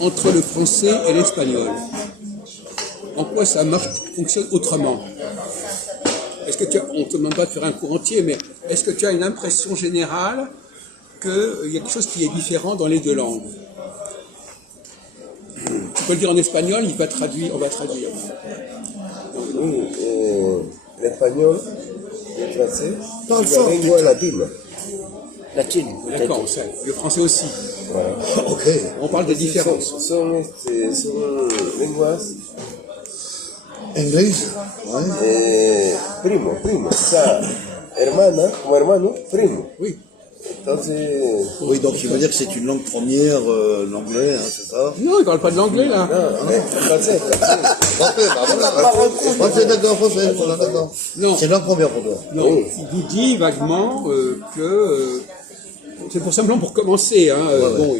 entre le français et l'espagnol. En quoi ça fonctionne autrement? Est-ce que on ne te demande pas de faire un cours entier, mais est-ce que tu as une impression générale qu'il y a quelque chose qui est différent dans les deux langues? Tu peux le dire en espagnol, on va traduire. Oui, l'espagnol, le français, la langue latine. Latine, d'accord, on sait. Le français aussi. Voilà. Ok. On parle des différences. Son lenguas. Inglés. Primo. O sea, hermana, como hermano, primo. Oui. Entonces. Oui, donc il veut dire que c'est une langue première, l'anglais, hein, c'est ça? Non, il ne parle pas de l'anglais, là. Non, français. Français, français, d'accord, français, voilà, d'accord. Non. C'est langue première pour toi. Non, il vous dit vaguement que c'est simplement pour commencer. Hein, bon,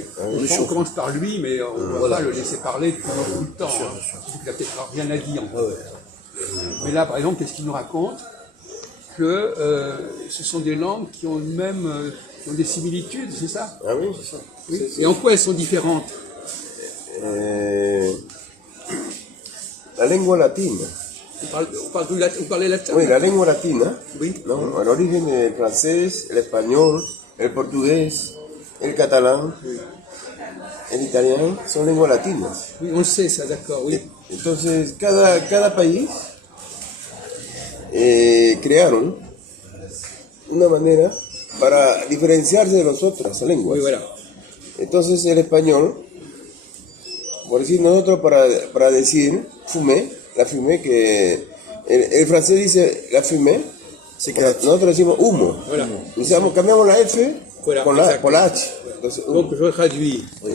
on commence par lui, mais on ne va pas le laisser parler tout le temps. Il n'a peut-être rien à dire. Mais là, par exemple, qu'est-ce qu'il nous raconte? Que ce sont des langues qui ont qui ont des similitudes, c'est ça? Ah oui, c'est ça. Oui. Et en quoi elles sont différentes? La lengua latina. On parlait latin? Oui, la lengua latina. Oui. ¿No? El origen del francés, el español, el portugués, el catalán, el italiano son lenguas latinas. Oui, on le sait, ça, d'accord, oui. Entonces, cada país crearon una manera para diferenciarse de las otras lenguas. Oui, voilà. Entonces, el español, por decir nosotros, para decir fumé, la fumé, que el francés dice la fumé, nosotros decimos humo. Voilà. Cambiamos la F Voilà, por la H. Entonces, Donc, je traduis. Oui.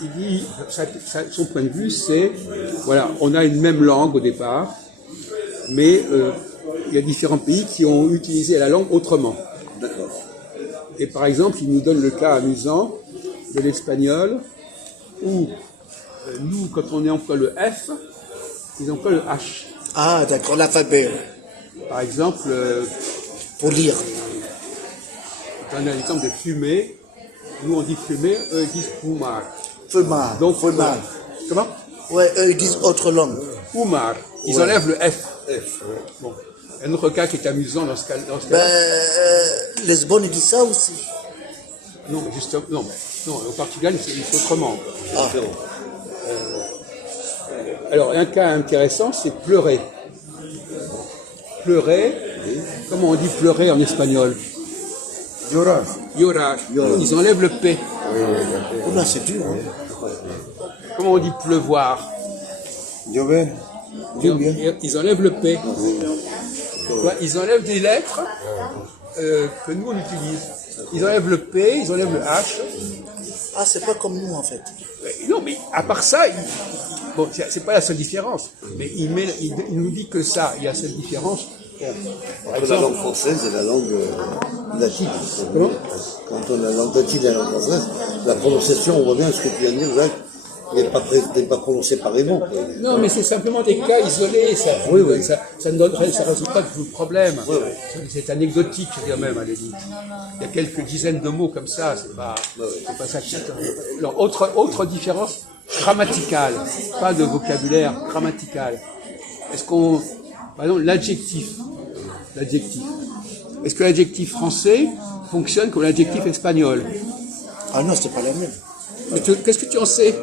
Il dit, son point de vue, c'est, voilà, on a une même langue au départ, mais il y a différents pays qui ont utilisé la langue autrement. D'accord. Et par exemple, il nous donne le cas amusant de l'espagnol, où nous, quand on emploie le F, ils emploient le H. Ah, d'accord, l'alphabet. Par exemple, Pour lire. je donne un exemple de fumer. Nous, on dit fumer, eux, ils disent fumar. Fumar. Donc, Fumar. Comment? Ouais, eux, ils disent autre langue. Fumar. Ils enlèvent le F. Bon. Un autre cas qui est amusant dans ce cas. Lisbonne, ils disent ça aussi. Non, mais justement, non, au Portugal, c'est autrement. Ah. Alors, un cas intéressant, c'est pleurer. Pleurer, comment on dit pleurer en espagnol? Llorar. Llorar. Ils enlèvent le P. Oh là, c'est dur. Hein. Comment on dit pleuvoir? Llover. Lluvia. Ils enlèvent le P. Ouais, ils enlèvent des lettres que nous, on utilise. Ils enlèvent le P, ils enlèvent le H. Ah, c'est pas comme nous, en fait. Non, mais à part ça, bon, c'est pas la seule différence. Mais il nous dit que ça, il y a cette différence. Entre la langue française et la langue latine. Comment? Quand on a la langue latine et la langue française, la prononciation, on voit bien ce que tu viens de dire, Jacques, n'est pas prononcé pareillement. Non, mais c'est simplement des cas isolés. Ça ne résout pas tout le problème. C'est anecdotique, je dirais même, à la limite. Il y a quelques dizaines de mots comme ça, c'est pas ça qui... Alors, autre différence grammaticale, pas de vocabulaire, grammaticale. Par exemple, l'adjectif. Est-ce que l'adjectif français fonctionne comme l'adjectif espagnol? Ah non, c'est pas la même. Mais qu'est-ce que tu en sais?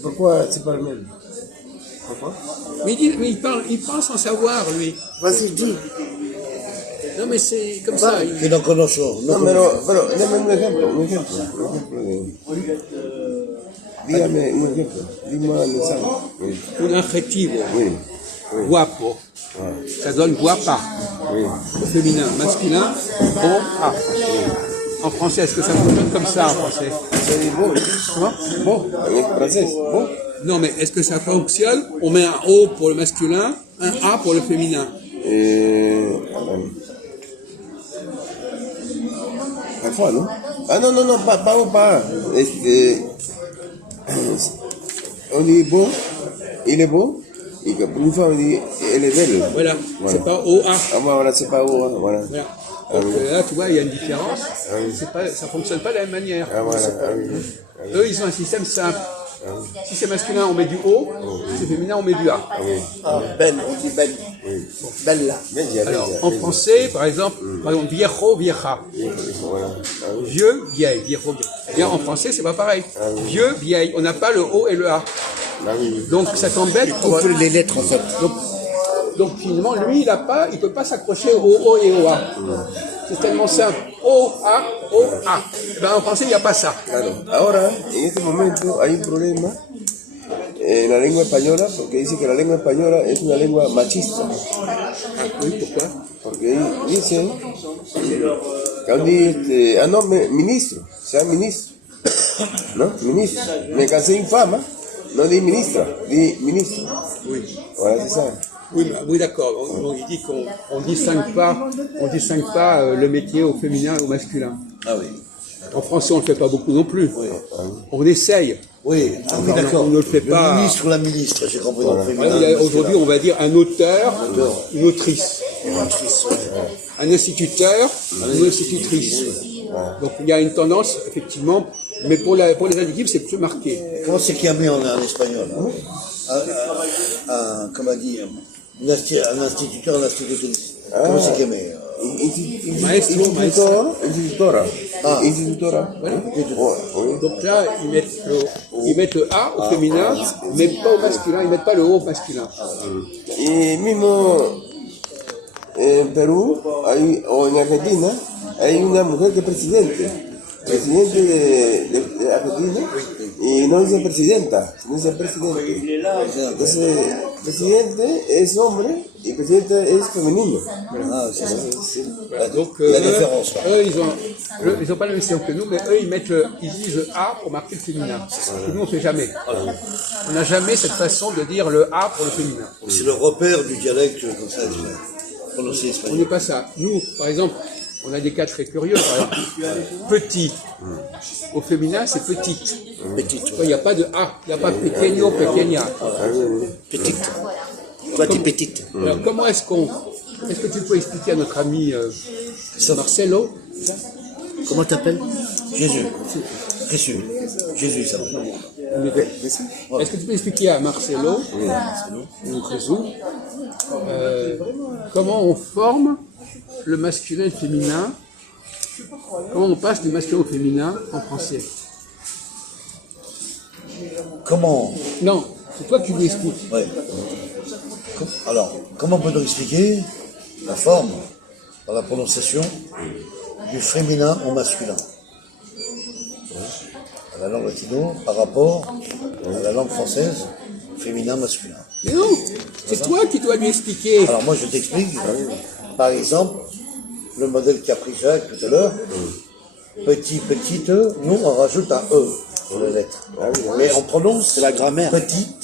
Pourquoi c'est pas le même? Pourquoi? Mais il parle sans savoir, lui. Vas-y, dis. Non, mais c'est comme ça. Que no conozco. No, pero dame un ejemplo. Dígame un ejemplo. Dime un mensaje. Un adjetivo. Oui. Guapo. Ça donne guapa. Oui. Au féminin. Masculin, bon, ah. En français, est-ce que ça fonctionne comme ça en français? C'est bon. Comment? Bon. En français, bon. Non, mais est-ce que ça fonctionne? On met un O pour le masculin, un A pour le féminin. Parfois, non? Ah non, pas. On dit bon, il est beau, et une fois on dit elle est belle. Voilà. C'est pas O-A. Ah, voilà, c'est pas beau, voilà. Voilà. Donc là, tu vois, il y a une différence. Ça ne fonctionne pas de la même manière. Eux, ils ont un système simple. Si c'est masculin, on met du O. Si c'est féminin, on met du A. Ben, on dit ben. Bella. Alors, en français, par exemple, viejo, vieja. Vieux, vieille. Viejo, vieille. Bien, en français, c'est pas pareil. Vieux, vieille. On n'a pas le O et le A. Donc, ça t'embête. On peut les lettres en fait. Donc finalement, lui, il ne peut pas s'accrocher au O et au A. C'est tellement simple. O, A, O, A. Ben, en français, il n'y a pas ça. Claro. Ahora, en este momento hay un problema en la lengua española porque dice que la lengua española es una lengua machista. Oui, pourquoi? Porque dice, cuando dice, no, ministro, sea ministro, ¿no? Ministro. Me cansé infama, no di ministra, di ministro. Oui. Voilà, c'est ça. Oui, d'accord. Il dit qu'on ne distingue pas le métier au féminin et au masculin. Ah oui. En français, on ne le fait pas beaucoup non plus. Oui. On essaye. Oui, d'accord. On ne le fait pas. Le ministre ou la ministre, j'ai compris. Aujourd'hui, on va dire un auteur, une autrice. Un instituteur, une institutrice. Donc il y a une tendance, effectivement, mais pour les adjectifs, c'est plus marqué. Comment c'est qu'il y a mis en espagnol comment dire, un instituteur, une institutrice. Comment c'est qu'il y a mis Institutora. Institutora. Donc là, ils mettent le A au féminin, mais pas au masculin, ils ne mettent pas le O au masculin. Y mismo en Perú o en Argentina hay una mujer que es presidente de Argentina, y no dice presidenta, sino dice presidente. Entonces, presidente es hombre y presidenta es femenino. Donc la différence. Eux, ils ont pas le même système que nous, mais eux, ils disent le A pour marquer le féminin. Que nous, on ne fait jamais. On n'a jamais cette façon de dire le A pour le féminin. C'est le repère du dialecte comme ça, prononcé On espagnol. n'est pas ça. Nous, par exemple, on a des cas très curieux. Par exemple, petit. Au féminin, c'est petite. Petite. Il n'y a pas de A. Il n'y a pas pequeño, pequeña. Petite. Toi, t'es petite. Alors, comment est-ce que tu peux expliquer à notre ami Marcelo? Comment t'appelles? Jésus. Jésus, ça va. Est-ce que tu peux expliquer à Marcelo, ou Jésus, comment on forme le masculin et le féminin, comment on passe du masculin au féminin en français? Comment Non, c'est toi qui lui expliques. Ouais. Alors, comment peut-on expliquer la forme, par la prononciation, du féminin au masculin à la langue latino par rapport à la langue française, féminin-masculin. Mais non, c'est toi qui dois lui expliquer. Alors moi je t'explique, par exemple, le modèle qu'a pris Jacques tout à l'heure, petit, petite, nous on rajoute un E sur les lettres. Mais on prononce C'est la grammaire. petite,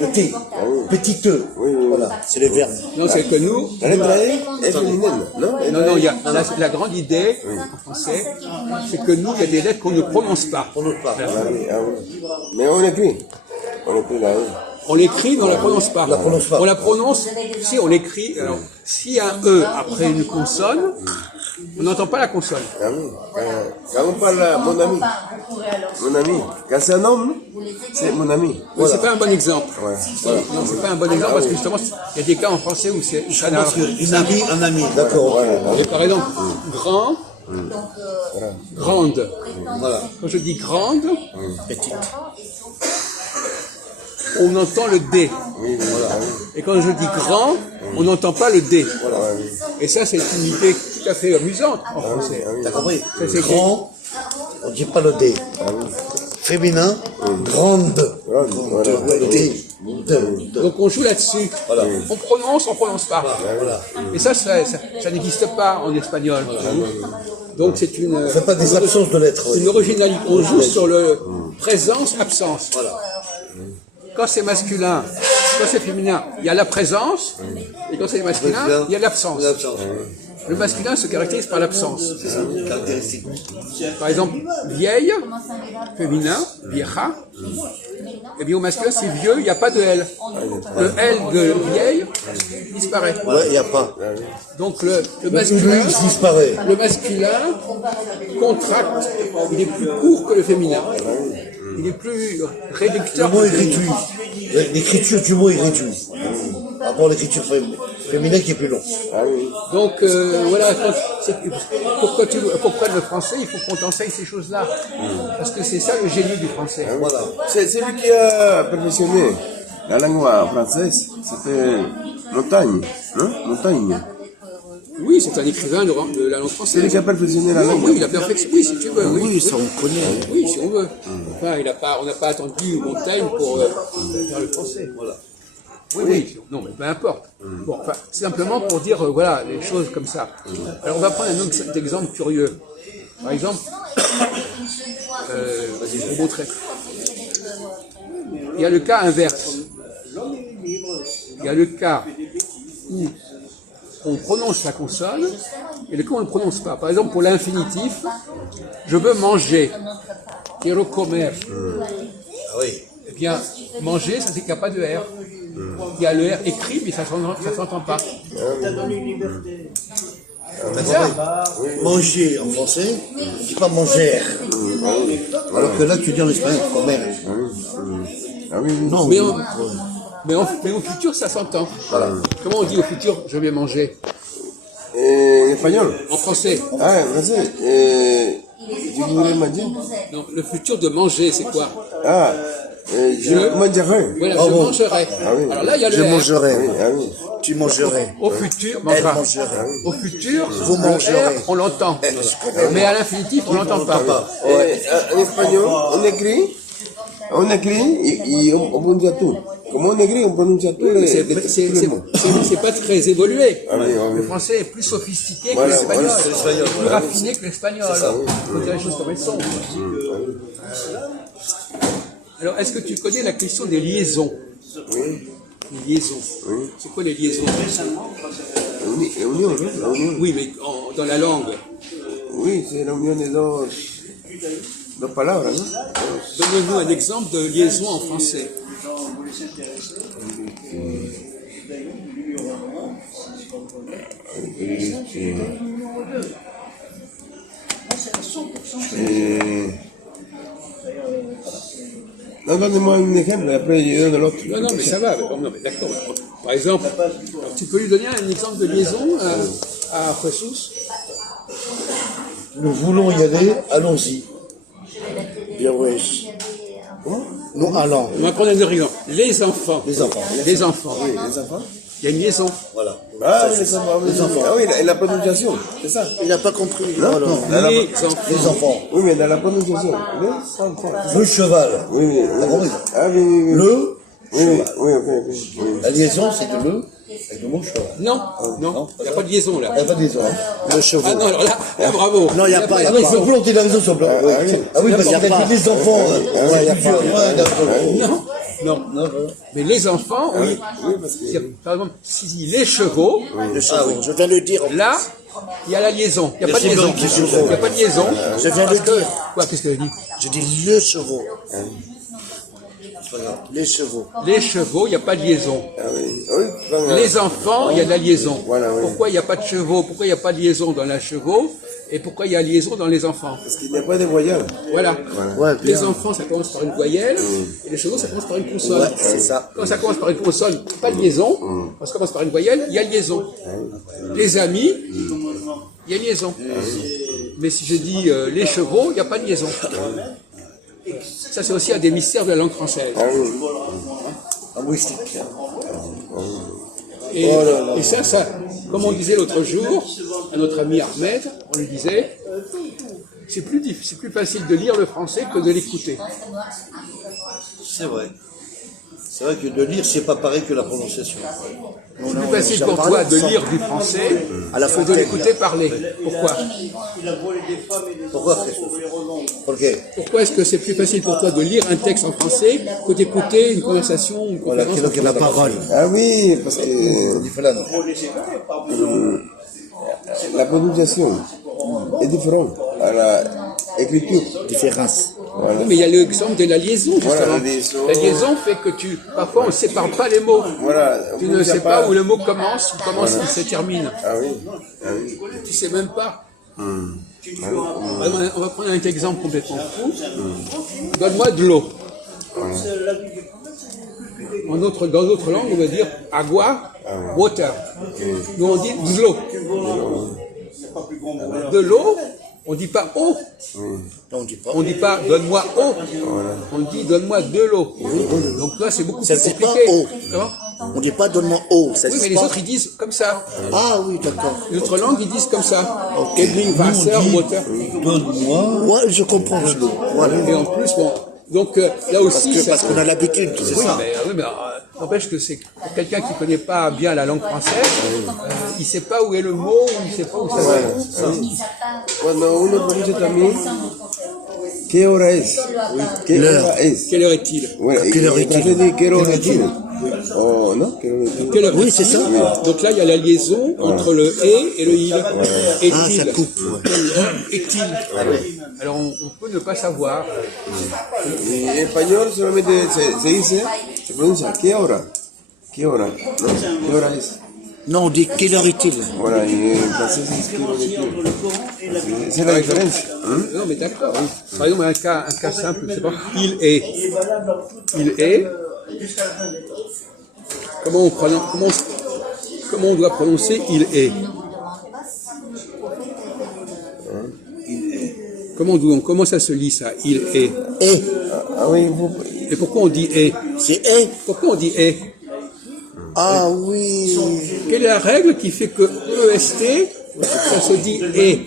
le T, petite E, voilà. C'est les verbes. Non, c'est que nous, La letra E es femenina, ¿no? non, il y a la grande idée en français, c'est que nous, il y a des lettres qu'on ne prononce pas. On ne parle pas. Ah oui. Mais on écrit la E. On l'écrit, mais on la prononce pas. la prononce pas. On la prononce, si on l'écrit, alors, s'il y a un E après une consonne, on n'entend pas la consonne. Ah oui. Quand on parle mon ami, quand c'est un homme, c'est mon ami. Mais c'est pas un bon exemple. Ouais. Non, c'est pas un bon exemple parce que justement, il y a des cas en français où c'est ça n'a Parce qu'une amie, un ami, d'accord. Et par exemple, grand, grande. Voilà. Quand je dis grande, petite, on entend le D. Et quand je dis grand, on n'entend pas le D. Et ça, c'est une idée tout à fait amusante en français. T'as compris? Ça, c'est Grand, on ne dit pas le D. Féminin, grande. Le D. Donc on joue là-dessus. Voilà. On prononce pas. Et ça n'existe pas en espagnol. Donc c'est une. On ne fait pas des absences de lettres. C'est une originalité. On joue sur le présence-absence. Voilà. Quand c'est masculin, quand c'est féminin, il y a la présence. Et quand c'est masculin, il y a l'absence. L'absence. Le masculin se caractérise par l'absence. Caractéristique. Par exemple, vieille, féminin, vieja. Et bien au masculin, c'est vieux, il n'y a pas de L. Le L de vieille disparaît. Ouais, il n'y a pas. Donc le masculin, disparaît. le masculin contracte, il est plus court que le féminin. Il est plus réducteur. Le mot est réduit. L'écriture du mot est réduite. Par rapport à l'écriture féminine qui est plus long. Donc voilà, pourquoi le français, il faut qu'on t'enseigne ces choses-là. Parce que c'est ça le génie du français. Voilà. C'est celui qui a perfectionné la langue française, c'était Montaigne, hein? Montaigne. Oui, c'est un écrivain de la langue C'est française. lui qui a perfectionné la langue. Oui, il a perfectionné. Oui, si tu veux. Oui, ça on connaît. Oui, si on veut. Enfin, on n'a pas attendu Montaigne pour faire le français. Voilà. Oui. Non, mais peu importe. Bon, enfin, simplement pour dire, voilà, les choses comme ça. Alors, on va prendre un autre exemple curieux. Par exemple, vas-y, je vais vous montrer. Il y a le cas inverse. Il y a le cas où on prononce la consonne et le cas où on ne le prononce pas. Par exemple, pour l'infinitif, je veux manger. Quiero comer. Ah oui. Eh bien, manger, ça c'est qu'il n'y a pas de R. Il y a le R écrit, mais ça ne s'entend pas. Manger en français, on ne dit pas manger. Alors que là, tu dis en espagnol, comer. Ah oui, Non, Mais au futur, ça s'entend. Comment on dit au futur, je vais manger? En espagnol. En français. Ah, en français. Je voudrais manger. Non, le futur de manger, c'est quoi? Ah, je mangerai. Voilà, je mangerai. Alors là, il y a le Je R. mangerai. Ah oui. Tu mangerais. Au futur, Elle mangerait. au futur, Vous le mangerez. R, on l'entend. Mais à l'infinitif, on l'entend pas. En espagnol, on écrit et on prononce tout. Comme on écrit, on prononce tous les mots. C'est pas très évolué. Ah oui, ah oui. Le français est plus sophistiqué Voilà, que l'espagnol. voilà. Plus raffiné que l'espagnol. Il faut dire les choses comme elles sont. Alors, est-ce que tu connais la question des liaisons? Oui. Les liaisons. Oui. C'est quoi les liaisons? Union, non? La union. Oui, mais dans la langue. Oui, c'est la union des dos palabras, non? Donne-nous un exemple de liaison en français. Non, donnez-moi un exemple, après je donne l'autre. Non, mais ça va. Non, mais d'accord. Par exemple, alors, tu peux lui donner un exemple de liaison à Jesus? nous voulons y aller, allons-y. Bien oui. Nous allons. On va prendre un autre exemple. Les enfants. Les enfants. Les enfants. Oui, les enfants. Il y a une liaison. Voilà. Ah, oui, les enfants. Les enfants. Ah oui, la prononciation, c'est ça. Il n'a pas compris. Non, Voilà. non. Les enfants. Oui, mais dans la prononciation. Les enfants. Le cheval. Oui, oui. T'as compris? Ah oui, oui, oui. Le Oui, oui, cheval. oui, ok. La liaison, c'est de le avec le mot cheval. Non, il n'y a pas de liaison là. Il n'y a pas de liaison. Le chevaux. Ah non, alors là, bravo. Non, il n'y a pas. Ah non, il faut volonté de la raison sur le plan. oui. Ah oui, parce Il y a qu'il y a pas. des enfants. Ouais, il y a plusieurs. pas. Ouais, d'accord. Non. Mais les enfants, oui. Par exemple, si dit les chevaux, Le chevaux. Je viens de le dire. là, il y a la liaison. Il n'y a pas de Merci, liaison. Blanc, les chevaux. Il n'y a pas de liaison. Je viens de le dire. Quoi, qu'est-ce qu'elle dit? Je dis le chevaux. Les chevaux. Les chevaux, il n'y a pas de liaison. Ah oui, oui. Dans Les enfants, il y a de la liaison. Voilà, oui. Pourquoi il n'y a pas de chevaux? Pourquoi il n'y a pas de liaison dans la chevaux? Et pourquoi il y a liaison dans les enfants? Parce qu'il n'y a pas de voyelles. Voilà. Ouais, bien. Les enfants, ça commence par une voyelle, et les chevaux, ça commence par une consonne. Ouais, c'est ça. Quand ça commence par une consonne, pas de liaison. Quand ça commence par une voyelle, il y a liaison. Les amis, il y a liaison. Mais si je dis les chevaux, il n'y a pas de liaison. Ça, c'est aussi un des mystères de la langue française. Ah oui. Linguistique. Et ça, comme on disait l'autre jour, à notre ami Ahmed, on lui disait, c'est plus facile de lire le français que de l'écouter. C'est vrai. C'est vrai que de lire, c'est pas pareil que la prononciation. C'est plus facile pour toi de lire du français que de l'écouter parler. Pourquoi? Pourquoi Ok. Pourquoi est-ce que c'est plus facile pour toi de lire un texte en français que d'écouter une conversation, une Voilà, conférence? quelle est la parole. Ah oui, parce que Di Fulano. la prononciation est différente à l'écriture. Différence. Voilà. Oui, mais il y a l'exemple de la liaison, justement. Voilà, la liaison. La liaison fait que parfois on ne sépare pas les mots. Voilà. Tu ne sais pas où le mot commence, ou comment il se termine. Ah oui. Ah oui. Tu sais même pas. On va prendre un exemple complètement fou. Donne-moi de l'eau. Dans d'autres langues, on va dire agua, water. Nous on dit de l'eau. De l'eau, on dit pas eau. On dit pas. On dit pas donne-moi eau. On dit donne-moi de l'eau. Donc là, c'est beaucoup Ça plus c'est pas compliqué. eau. Comment? On dit pas donne-moi eau. Ça Oui, dit mais les pas. autres ils disent comme ça. Ah oui, d'accord. Les autres langues ils disent comme ça. Evening, Wasser, water. Donne-moi. Ouais, je comprends. Voilà. Et en plus, bon, donc là aussi, Parce qu'on a l'habitude, c'est oui, ça. mais n'empêche que c'est quelqu'un qui ne connaît pas bien la langue française, il ne sait pas où est le mot, il ne sait pas où ça va. Cuando uno pronuncia también, ¿qué hora es? ¿Qué hora es? Quelle heure est-il? Bueno, ¿Qué hora y est-il? entonces di, ¿qué hora es? Oh, ¿no? ¿Qué hora es? Quelle heure Oui, est-il? c'est ça. Donc là, il y a la liaison entre le et le il. Est-il? Ah, ça coupe, ouais. Quelle heure est-il? Alors on peut ne pas savoir. Y en español solamente se dice, se pronuncia ¿qué hora? ¿Qué hora? ¿No? ¿Qué hora es? Non, on dit quelle heure est-il? Voilà, y en français se dice ¿qué hora es? C'est la différence. Hein? Non, mais d'accord. Par exemple, un cas simple, je sais pas. Il est. Il est. Comment on doit prononcer il est? Comment ça se lit ça? Il est. Et. Ah oui, Et pourquoi on dit est? C'est et. Pourquoi on dit est? Ah oui. Quelle est la règle qui fait que EST, ça se dit est?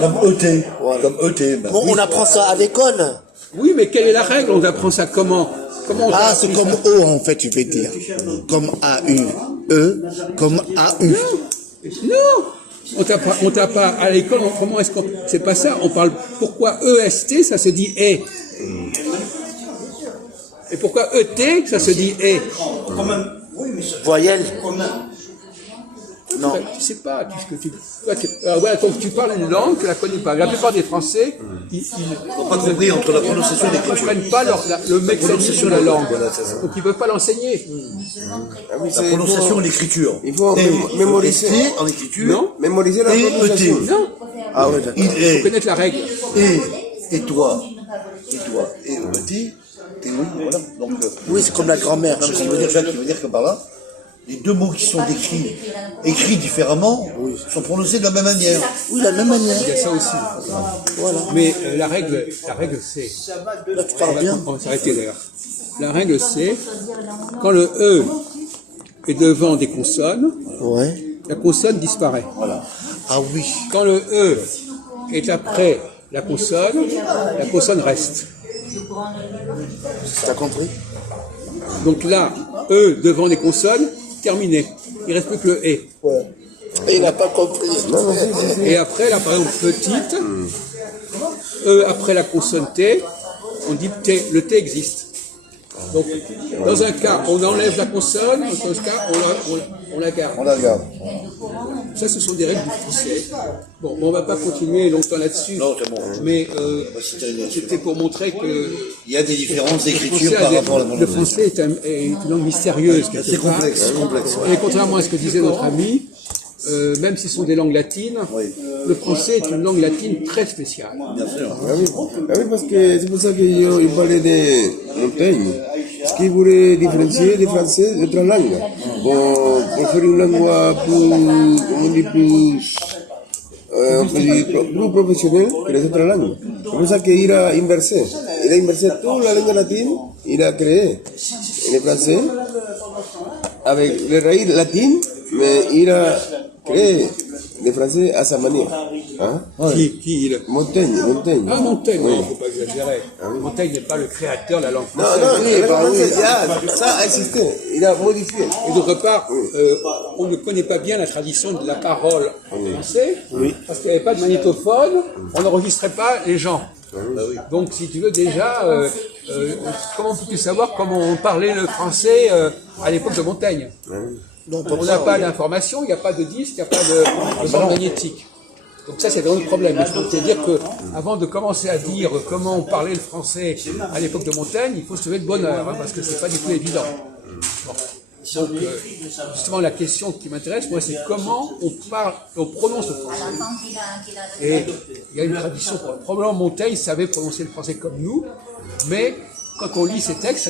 Comme ET. Comme ET. ben. Bon, on apprend ça à l'école. Oui, mais quelle est la règle? On apprend ça comment? Comment on Ah, apprend c'est ça? comme O en fait, tu veux dire. Comme A-U. E, comme A-U. Non, on t'a pas à l'école. Comment est-ce qu'on? C'est pas ça. On parle. Pourquoi EST, ça se dit est? Et pourquoi ET, ça se dit est? Voyelle. Non. Tu sais pas, voilà, donc tu parles une langue que tu la connais pas. La plupart des Français, ils N'ont pas compris entre la prononciation et ne l'écriture. comprennent pas le mécanisme de la langue. Voilà, c'est ça. Donc ils ne peuvent pas l'enseigner. ah oui, La prononciation et l'écriture. Il faut Et mémoriser. ET en écriture. Non, Mémoriser la Et prononciation. ET. non. Ah ouais, il Il faut est. connaître la règle. Et toi. Et toi. Et ET. Et oui, voilà. Donc, Oui, c'est comme la grand-mère. non, mais ça veut dire, Jacques, qui veut dire que par là, les deux mots qui sont écrits différemment, sont prononcés de la même manière. Oui, de la même manière. Il y a ça aussi. Voilà. Mais la règle c'est. Là, tu parles bien. On va s'arrêter d'ailleurs. La règle c'est quand le E est devant des consonnes, Ouais. la consonne disparaît. Ah oui. Quand le E est après la consonne reste. T'as compris? Donc là, E devant des consonnes, terminé. Il ne reste plus que le E. Ouais. Et il n'a pas compris. Et après, là, par exemple, petite, E après la consonne T, on dit T. Le T existe. Donc, dans un cas, on enlève la consonne, dans un cas, on la garde. On la regarde. Ça, ce sont des règles du français. Bon, on ne va pas continuer longtemps là-dessus. Non, c'est bon. Mais citer c'était pour montrer que Il y a des différences le d'écriture français, par rapport à la le prononciation. français est une langue mystérieuse. quelque C'est part. complexe, complexe. Et contrairement à ce que disait notre ami, même si ce sont des langues latines, Oui. le français est une langue latine très spéciale. Bien sûr. Ah oui, parce que c'est pour ça que je parlais de Montaigne. Parce qu'il voulait différencier des français d'autres langues. Pour faire une langue plus, comment on dit, plus professionnelle que les autres langues. C'est pour ça qu'il a inversé. Il a inversé toute la langue latine, il a créé le français avec les raíces latines, mais il a créé le français à sa manière. Hein? Qui il Montaigne. Ah, Montaigne, Oui. non, faut pas exagérer. Montaigne n'est pas le créateur de la langue Non, française. oui, ça a existé. Il a modifié. Et d'autre part, on ne connaît pas bien la tradition de la parole en français, parce qu'il n'y avait pas de magnétophone, on n'enregistrait pas les gens. Donc, si tu veux déjà, comment peux-tu savoir comment on parlait le français à l'époque de Montaigne? Donc, On n'a pas d'information, il n'y a pas de disque, il n'y a pas de bande magnétique. Donc ça, c'est vraiment le problème. Mais je peux te dire que avant de commencer à dire comment on parlait le français à l'époque de Montaigne, il faut se lever de bonne heure, hein, parce que c'est pas du tout évident. Bon. Donc, justement, la question qui m'intéresse, moi, c'est comment on parle, on prononce le français. Et il y a une tradition. Probablement Montaigne savait prononcer le français comme nous, mais quand on lit ces textes,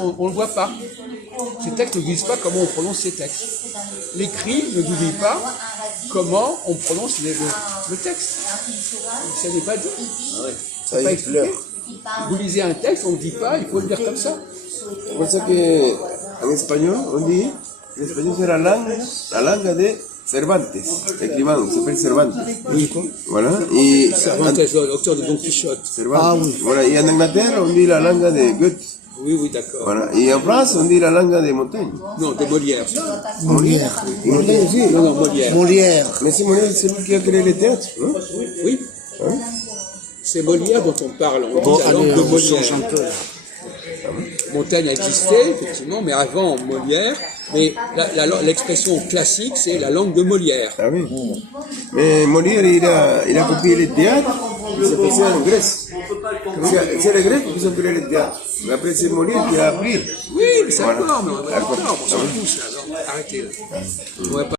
on ne le voit pas. Ces textes ne disent pas comment on prononce ces textes. L'écrit ne nous dit pas comment on prononce le texte. Ça n'est pas dit. Ça n'est pas expliqué. Vous lisez un texte, on ne dit pas, il faut le dire comme ça. C'est pour ça qu'en espagnol, on dit que l'espagnol c'est la langue de Cervantes, écrivain, s'appelle Cervantes. Voilà. Et Cervantes, l'auteur de Don Quichotte. Cervantes. Ah oui. Voilà. Et en Angleterre, on dit la langue de Goethe. Oui, d'accord. Voilà. Et en France, on dit la langue de Montaigne. Non, de Molière. Molière. Montaigne aussi. Non, Molière. Molière. Mais c'est Molière, c'est lui qui a créé le théâtre, non? Oui. C'est Molière dont on parle. On Bon, dit la allez, langue de on change un Molière. peu. Montaigne a existé, effectivement, mais avant Molière. Mais l'expression classique, c'est la langue de Molière. Ah oui. Mais Molière, il a copié le théâtre, c'est passé en Grèce. C'est les Grecs qui ont créé le théâtre. Mais après, c'est Molière qui a appris. Oui, mais c'est Voilà. d'accord, mais on va D'accord. on s'en fout, ça. Alors, arrêtez. On va pas